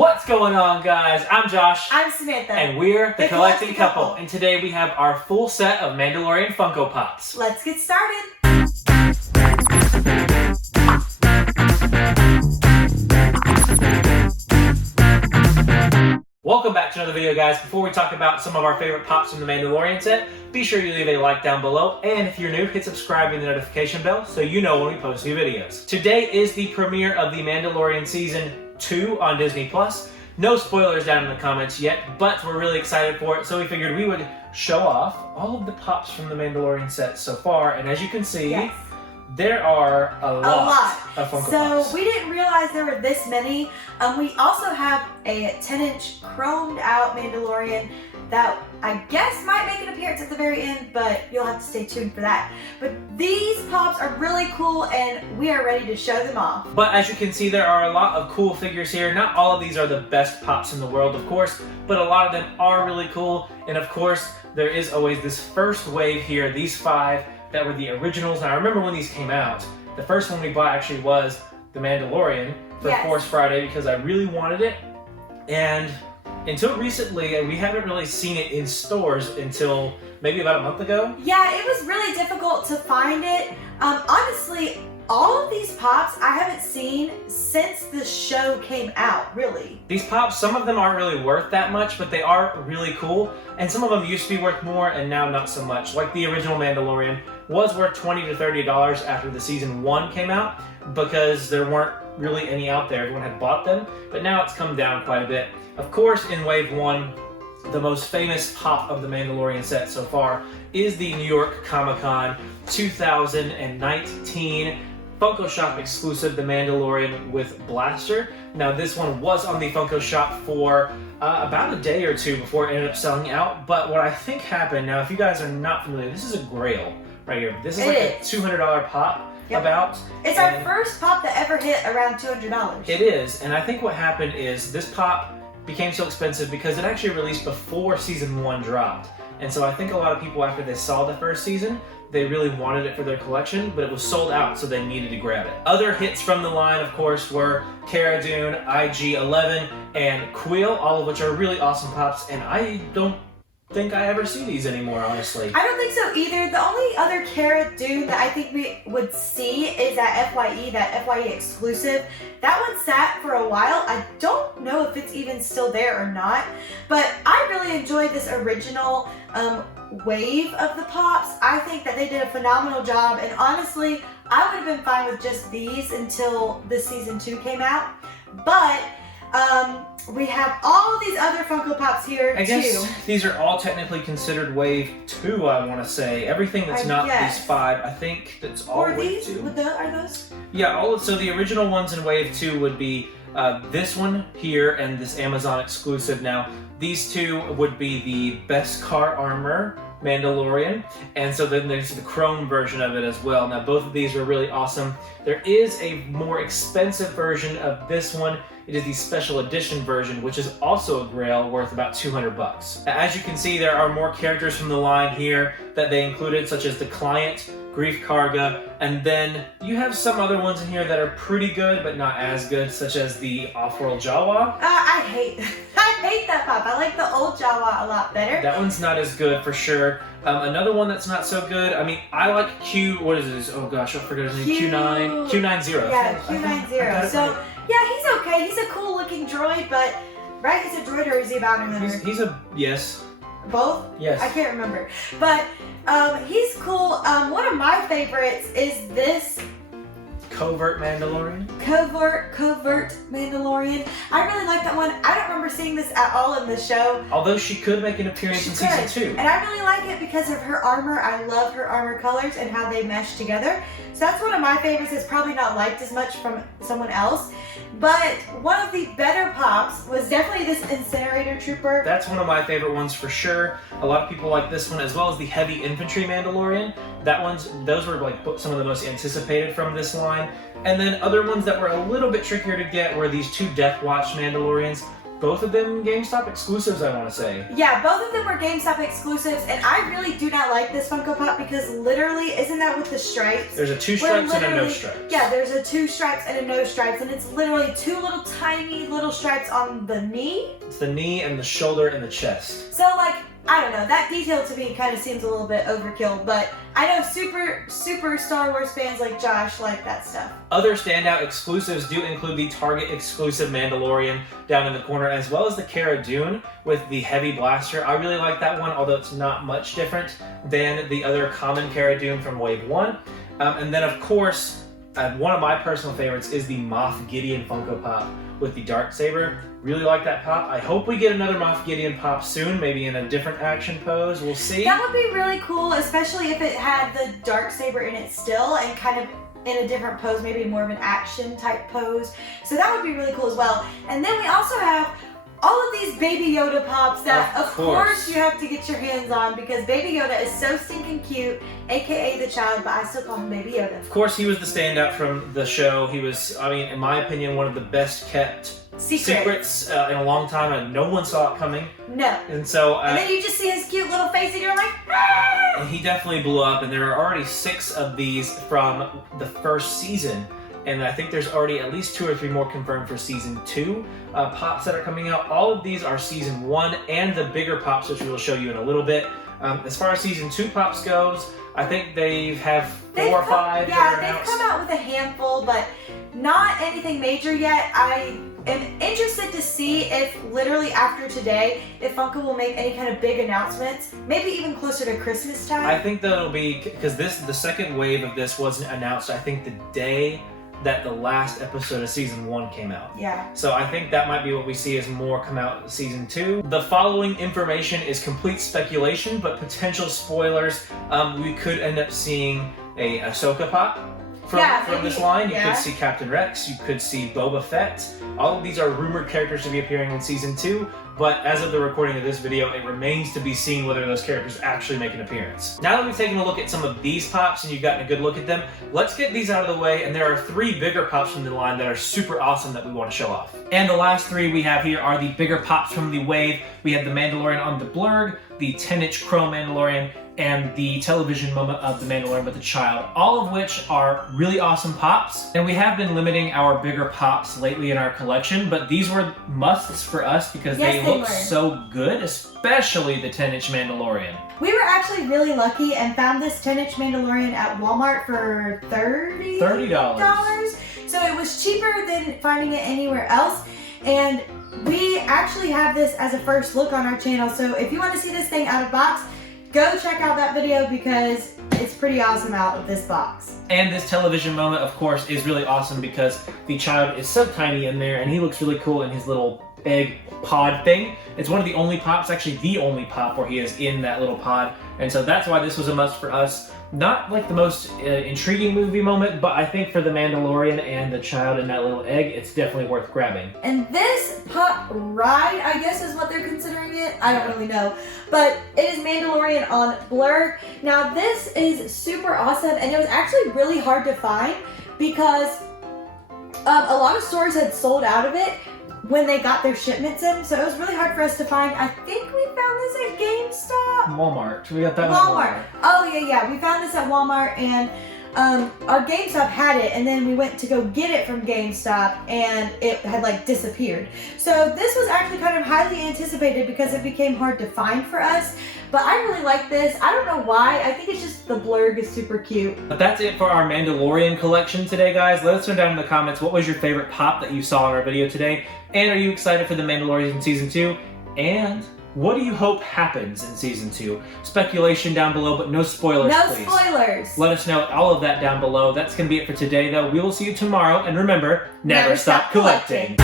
What's going on, guys? I'm Josh. I'm Samantha. And we're the Collecting Couple. And today we have our full set of Mandalorian Funko Pops. Let's get started. Welcome back to another video, guys. Before we talk about some of our favorite pops from the Mandalorian set, be sure you leave a like down below. And if you're new, hit subscribe and the notification bell so you know when we post new videos. Today is the premiere of the Mandalorian Season 2 on Disney+. No spoilers down in the comments yet, but we're really excited for it, so we figured we would show off all of the pops from the Mandalorian set so far. And as you can see, yes, there are a lot of Funko Pops. So we didn't realize there were this many. We also have a 10-inch chromed out Mandalorian that I guess might make an appearance at the very end, but you'll have to stay tuned for that. But these pops are really cool and we are ready to show them off. But as you can see, there are a lot of cool figures here. Not all of these are the best pops in the world, of course, but a lot of them are really cool. And of course, there is always this first wave here, these 5 that were the originals. Now I remember when these came out, the first one we bought actually was the Mandalorian for Force Friday because I really wanted it. And until recently, we haven't really seen it in stores until maybe about a month ago. Yeah, it was really difficult to find it. Honestly, all of these pops I haven't seen since the show came out, really. These pops, some of them aren't really worth that much, but they are really cool. And some of them used to be worth more and now not so much. Like the original Mandalorian was worth $20 to $30 after the Season 1 came out because there weren't really any out there. Everyone had bought them, but now it's come down quite a bit. Of course, in Wave 1, the most famous pop of the Mandalorian set so far is the New York Comic-Con 2019 Funko Shop exclusive, the Mandalorian with Blaster. Now this one was on the Funko Shop for about a day or two before it ended up selling out, but what I think happened, now if you guys are not familiar, this is a Grail right here. This is like a $200 pop. Yep. It's our first pop that ever hit around $200. It is, and I think what happened is this pop became so expensive because it actually released before Season 1 dropped. And so I think a lot of people, after they saw the first season, they really wanted it for their collection, but it was sold out, so they needed to grab it. Other hits from the line, of course, were Cara Dune, IG-11, and Quill, all of which are really awesome pops, and I don't think I ever see these anymore, honestly. I don't think so either. The only other Cara Dune that I think we would see is that FYE exclusive. That one sat for a while. I don't know if it's even still there or not, but I really enjoyed this original wave of the pops. I think that they did a phenomenal job, and honestly, I would have been fine with just these until the Season 2 came out. But we have all of these other Funko Pops here too. I guess these are all technically considered Wave 2, I want to say. Everything that's not these 5, I think that's all Wave 2. Are those? Yeah, so the original ones in Wave 2 would be this one here and this Amazon exclusive. Now, these 2 would be the Beskar Armor Mandalorian, and so then there's the chrome version of it as well. Now, both of these are really awesome. There is a more expensive version of this one. It is the special edition version, which is also a Grail worth about $200. As you can see, there are more characters from the line here that they included, such as the Client, Grief Karga, and then you have some other ones in here that are pretty good, but not as good, such as the Off-World Jawa. I hate that pop. I like the old Jawa a lot better. That one's not as good for sure. Another one that's not so good, I mean, I like what is this? Oh gosh, I forgot his name. Q90. Yeah, Q90. So, yeah, he's okay. He's a cool looking droid, but, right, he's a droid or is he a bounty hunter? Yes. Both? Yes. I can't remember. But he's cool. One of my favorites is this Covert Mandalorian. Covert Mandalorian. I really like that one. I don't remember seeing this at all in the show. Although she could make an appearance in Season 2. And I really like it because of her armor. I love her armor colors and how they mesh together. So that's one of my favorites. It's probably not liked as much from someone else. But one of the better pops was definitely this Incinerator Trooper. That's one of my favorite ones for sure. A lot of people like this one, as well as the Heavy Infantry Mandalorian. Those were like some of the most anticipated from this line. And then other ones that were a little bit trickier to get were these 2 Death Watch Mandalorians. Both of them GameStop exclusives, I want to say. Yeah, both of them were GameStop exclusives, and I really do not like this Funko Pop because literally, isn't that with the stripes? There's a 2 stripes and a no stripes. Yeah, there's a 2 stripes and a no stripes, and it's literally 2 little tiny little stripes parts on the knee. It's the knee and the shoulder and the chest. So like, I don't know, that detail to me kind of seems a little bit overkill, but I know super Star Wars fans like Josh like that stuff. Other standout exclusives do include the Target exclusive Mandalorian down in the corner, as well as the Cara Dune with the heavy blaster. I really like that one, although it's not much different than the other common Cara Dune from Wave 1. And then of course, one of my personal favorites is the Moff Gideon Funko Pop with the Darksaber. Really like that pop. I hope we get another Moff Gideon pop soon, maybe in a different action pose. We'll see. That would be really cool, especially if it had the Darksaber in it still and kind of in a different pose, maybe more of an action type pose. So that would be really cool as well. And then we also have all of these Baby Yoda pops that of course you have to get your hands on, because Baby Yoda is so stinking cute, aka the child, but I still call him Baby Yoda. Of course, he was the standout from the show. He was, I mean, in my opinion, one of the best kept secrets in a long time, and no one saw it coming. No. And so and then you just see his cute little face and you're like, ah! And he definitely blew up, and there are already 6 of these from the first season. And I think there's already at least 2 or 3 more confirmed for season 2 pops that are coming out. All of these are season 1 and the bigger pops, which we'll show you in a little bit. As far as season 2 pops goes, I think they have 4 or 5. Yeah, they've come out with a handful, but not anything major yet. I am interested to see if literally after today, if Funko will make any kind of big announcements, maybe even closer to Christmas time. I think that'll be, because the second wave of this wasn't announced, I think the day that the last episode of season 1 came out. Yeah. So I think that might be what we see as more come out season 2. The following information is complete speculation, but potential spoilers. We could end up seeing a Ahsoka pop from this line. You could see Captain Rex, you could see Boba Fett. All of these are rumored characters to be appearing in season 2, but as of the recording of this video, it remains to be seen whether those characters actually make an appearance. Now that we've taken a look at some of these pops and you've gotten a good look at them, let's get these out of the way, and there are 3 bigger pops from the line that are super awesome that we want to show off. And the last 3 we have here are the bigger pops from the wave. We have the Mandalorian on the Blurg, the 10-inch Chrome Mandalorian, and the television moment of the Mandalorian with the child, all of which are really awesome pops. And we have been limiting our bigger pops lately in our collection, but these were musts for us because they look so good, especially the 10-inch Mandalorian. We were actually really lucky and found this 10-inch Mandalorian at Walmart for $30. So it was cheaper than finding it anywhere else. And we actually have this as a first look on our channel. So if you want to see this thing out of box, go check out that video because it's pretty awesome out of this box. And this television moment, of course, is really awesome because the child is so tiny in there and he looks really cool in his little egg pod thing. It's one of the only pops, actually the only pop where he is in that little pod. And so that's why this was a must for us. Not like the most intriguing movie moment, but I think for the Mandalorian and the child in that little egg, it's definitely worth grabbing. And this pop ride, I guess is what they're considering it. I don't really know. But it is Mandalorian on Blur. Now this is super awesome, and it was actually really hard to find because a lot of stores had sold out of it when they got their shipments in, so it was really hard for us to find. I think we found this at GameStop. Walmart. We got that Walmart. Oh yeah, we found this at Walmart, and our GameStop had it, and then we went to go get it from GameStop, and it had like disappeared. So this was actually kind of highly anticipated because it became hard to find for us. But I really like this. I don't know why. I think it's just the blurg is super cute. But that's it for our Mandalorian collection today, guys. Let us know down in the comments what was your favorite pop that you saw in our video today. And are you excited for the Mandalorian in Season 2? And what do you hope happens in Season 2? Speculation down below, but no spoilers, please. No spoilers. Let us know all of that down below. That's going to be it for today, though. We will see you tomorrow. And remember, never stop collecting.